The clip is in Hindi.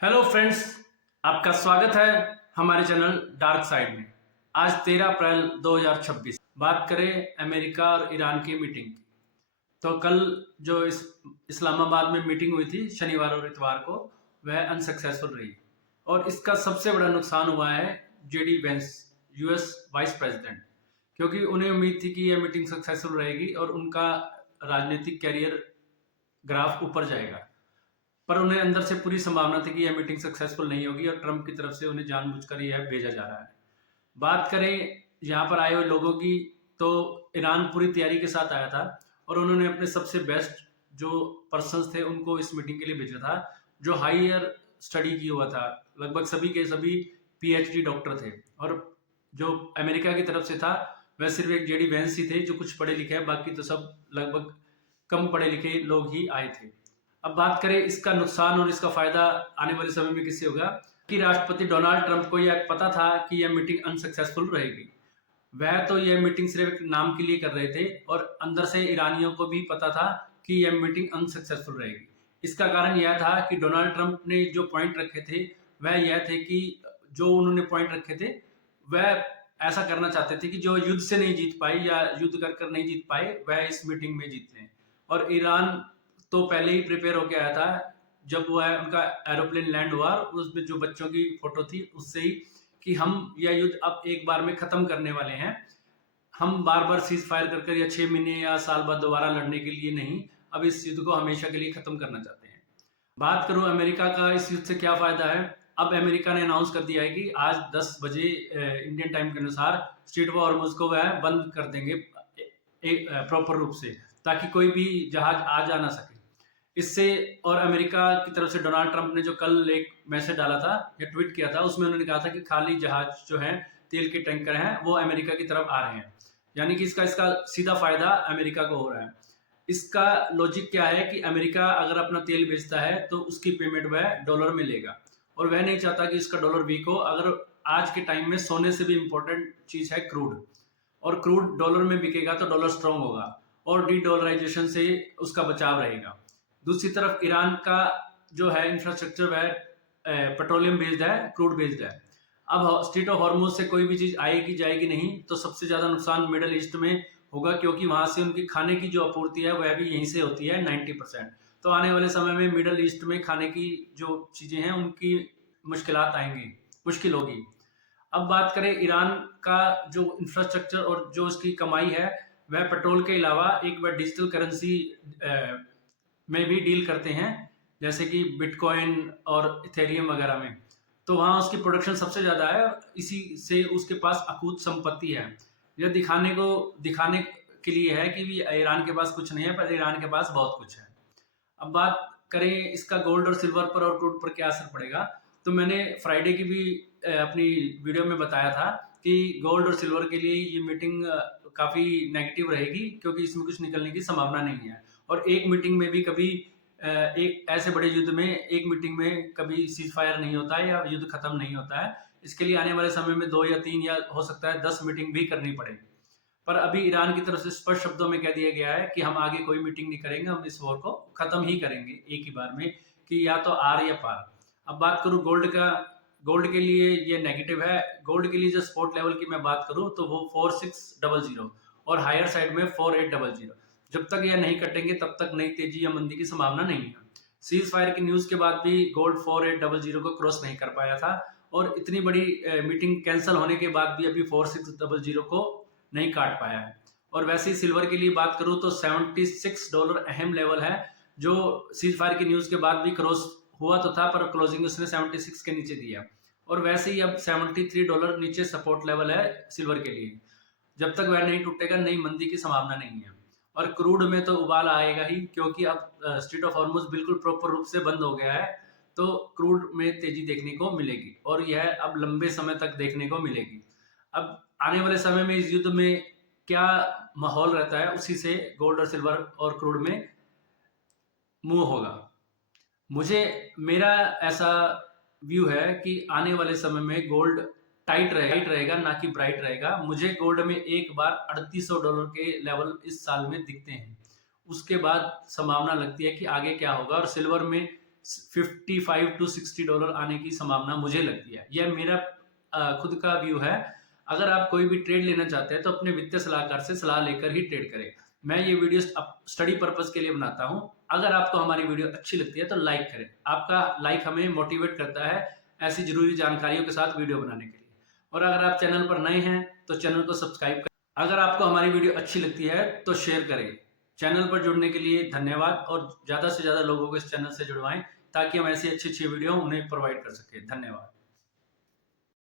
हेलो फ्रेंड्स, आपका स्वागत है हमारे चैनल डार्क साइड में। आज 13 अप्रैल 2026 बात करें अमेरिका और ईरान की मीटिंग की। तो कल जो इस्लामाबाद में मीटिंग हुई थी शनिवार और इतवार को, वह अनसक्सेसफुल रही और इसका सबसे बड़ा नुकसान हुआ है JD Vance, US vice president, क्योंकि उन्हें उम्मीद थी कि यह मीटिंग सक्सेसफुल रहेगी और उनका राजनीतिक कैरियर ग्राफ ऊपर जाएगा। पर उन्हें अंदर से पूरी संभावना थी कि यह मीटिंग सक्सेसफुल नहीं होगी और ट्रंप की तरफ से उन्हें जानबूझकर यह भेजा जा रहा है। बात करें यहाँ पर आए हुए लोगों की, तो ईरान पूरी तैयारी के साथ आया था और उन्होंने अपने सबसे बेस्ट जो पर्सन्स थे उनको इस मीटिंग के लिए भेजा था, जो हायर स्टडी की हुआ था। लगभग सभी के सभी पीएचडी डॉक्टर थे और जो अमेरिका की तरफ से था वह सिर्फ एक जेडी वेंस ही थे जो कुछ पढ़े लिखे हैं, बाकी तो सब लगभग कम पढ़े लिखे लोग ही आए थे। अब बात करें इसका नुकसान और इसका फायदा आने वाले समय में किससे होगा, कि राष्ट्रपति डोनाल्ड ट्रंप को यह पता था कि यह मीटिंग अनसक्सेसफुल रहेगी। वह तो यह मीटिंग सिर्फ एक नाम के लिए कर रहे थे और अंदर से ईरानियों को भी पता था कि यह मीटिंग अनसक्सेसफुल रहेगी। इसका कारण यह था कि डोनाल्ड ट्रंप ने जो पॉइंट रखे थे वह यह थे कि जो उन्होंने पॉइंट रखे थे वह ऐसा करना चाहते थे कि जो युद्ध से नहीं जीत पाए या युद्ध कर नहीं जीत पाए वह इस मीटिंग में जीत लें। और ईरान तो पहले ही प्रिपेयर होके आया था। जब वो है उनका एरोप्लेन लैंड हुआ उसमें जो बच्चों की फोटो थी उससे ही कि हम यह युद्ध अब एक बार में खत्म करने वाले हैं। हम बार बार सीज फायर कर या 6 महीने या साल बाद दोबारा लड़ने के लिए नहीं, अब इस युद्ध को हमेशा के लिए खत्म करना चाहते हैं। बात करूं अमेरिका का इस युद्ध से क्या फायदा है। अब अमेरिका ने अनाउंस कर दिया है कि आज 10 बजे इंडियन टाइम के अनुसार स्ट्रेट ऑफ हॉर्मुज को वह बंद कर देंगे प्रॉपर रूप से, ताकि कोई भी जहाज आ जा ना सके। इससे और अमेरिका की तरफ से डोनाल्ड ट्रंप ने जो कल एक मैसेज डाला था या ट्वीट किया था उसमें उन्होंने कहा था कि खाली जहाज जो है तेल के टैंकर हैं वो अमेरिका की तरफ आ रहे हैं, यानी कि इसका सीधा फायदा अमेरिका को हो रहा है। इसका लॉजिक क्या है कि अमेरिका अगर अपना तेल बेचता है तो उसकी पेमेंट वह डॉलर में लेगा और वह नहीं चाहता कि इसका डॉलर वीक हो। अगर आज के टाइम में सोने से भी इंपॉर्टेंट चीज है क्रूड, और क्रूड डॉलर में बिकेगा तो डॉलर स्ट्रांग होगा और डी डॉलराइजेशन से उसका बचाव रहेगा। दूसरी तरफ ईरान का जो है इंफ्रास्ट्रक्चर वह पेट्रोलियम बेस्ड है, क्रूड बेस्ड है। अब स्ट्रेट ऑफ हॉर्मुज से कोई भी चीज आएगी जाएगी नहीं, तो सबसे ज्यादा नुकसान मिडल ईस्ट में होगा, क्योंकि वहां से उनकी खाने की जो आपूर्ति है वह भी यहीं से होती है 90%। तो आने वाले समय में मिडल ईस्ट में खाने की जो चीजें हैं उनकी मुश्किलात आएंगी, मुश्किल होगी। अब बात करें ईरान का जो इंफ्रास्ट्रक्चर और जो उसकी कमाई है, वह पेट्रोल के अलावा एक बार डिजिटल करेंसी में भी डील करते हैं, जैसे कि बिटकॉइन और इथेरियम वगैरह में। तो वहाँ उसकी प्रोडक्शन सबसे ज़्यादा है, इसी से उसके पास अकूत संपत्ति है। यह दिखाने के लिए है कि भी ईरान के पास कुछ नहीं है, पर ईरान के पास बहुत कुछ है। अब बात करें इसका गोल्ड और सिल्वर पर और क्रूड पर क्या असर पड़ेगा, तो मैंने फ्राइडे की भी अपनी वीडियो में बताया था कि गोल्ड और सिल्वर के लिए ये मीटिंग काफ़ी नेगेटिव रहेगी, क्योंकि इसमें कुछ निकलने की संभावना नहीं है। और एक मीटिंग में भी कभी एक ऐसे बड़े युद्ध में एक मीटिंग में कभी सीज फायर नहीं होता है या युद्ध खत्म नहीं होता है। इसके लिए आने वाले समय में 2 या 3 या हो सकता है 10 मीटिंग भी करनी पड़े। पर अभी ईरान की तरफ से स्पष्ट शब्दों में कह दिया गया है कि हम आगे कोई मीटिंग नहीं करेंगे, हम इस वॉर को खत्म ही करेंगे एक ही बार में, कि या तो आर या पार। अब बात करूं गोल्ड का, गोल्ड के लिए ये नेगेटिव है। गोल्ड के लिए जो स्पोर्ट लेवल की मैं बात करूं तो वो 4600 और हायर साइड में 4800। जब तक यह नहीं कटेंगे तब तक नई तेजी या मंदी की संभावना नहीं है। सीज फायर की न्यूज के बाद भी गोल्ड 4800 को क्रॉस नहीं कर पाया था और इतनी बड़ी मीटिंग कैंसिल होने के बाद भी अभी 4600 को नहीं काट पाया है। और वैसे ही सिल्वर के लिए बात करूं तो $76 अहम लेवल है, जो सीज फायर की न्यूज के बाद भी क्रॉस हुआ तो था, पर क्लोजिंग उसने 76 के नीचे दिया। और वैसे ही अब $73 नीचे सपोर्ट लेवल है सिल्वर के लिए। जब तक वह नहीं टूटेगा नई मंदी की संभावना नहीं है। और क्रूड में तो उबाल आएगा ही, क्योंकि अब स्ट्रेट ऑफ हॉर्मुज बिल्कुल प्रॉपर रूप से बंद हो गया है, तो क्रूड में तेजी देखने को मिलेगी और यह अब लंबे समय तक देखने को मिलेगी। अब आने वाले समय में इस युद्ध में क्या माहौल रहता है उसी से गोल्ड और सिल्वर और क्रूड में मूव होगा। मुझे मेरा ऐसा व्यू है कि आने वाले समय में गोल्ड टाइट रहेगा ना कि ब्राइट रहेगा। मुझे गोल्ड में एक बार $3800 के लेवल इस साल में दिखते हैं, उसके बाद संभावना लगती है कि आगे क्या होगा। और सिल्वर में $55 to $60 आने की संभावना मुझे लगती है। यह मेरा खुद का व्यू है। अगर आप कोई भी ट्रेड लेना चाहते हैं तो अपने वित्तीय सलाहकार से सलाह लेकर ही ट्रेड करें। मैं ये वीडियो स्टडी पर्पस के लिए बनाता हूँ। अगर आपको हमारी वीडियो अच्छी लगती है तो लाइक करें। आपका लाइक हमें मोटिवेट करता है ऐसी जरूरी जानकारियों के साथ वीडियो बनाने के लिए। और अगर आप चैनल पर नए हैं तो चैनल को सब्सक्राइब करें। अगर आपको हमारी वीडियो अच्छी लगती है तो शेयर करें। चैनल पर जुड़ने के लिए धन्यवाद और ज़्यादा से ज़्यादा लोगों को इस चैनल से जुड़वाएं ताकि हम ऐसी अच्छी वीडियो उन्हें प्रोवाइड कर सकें। धन्यवाद।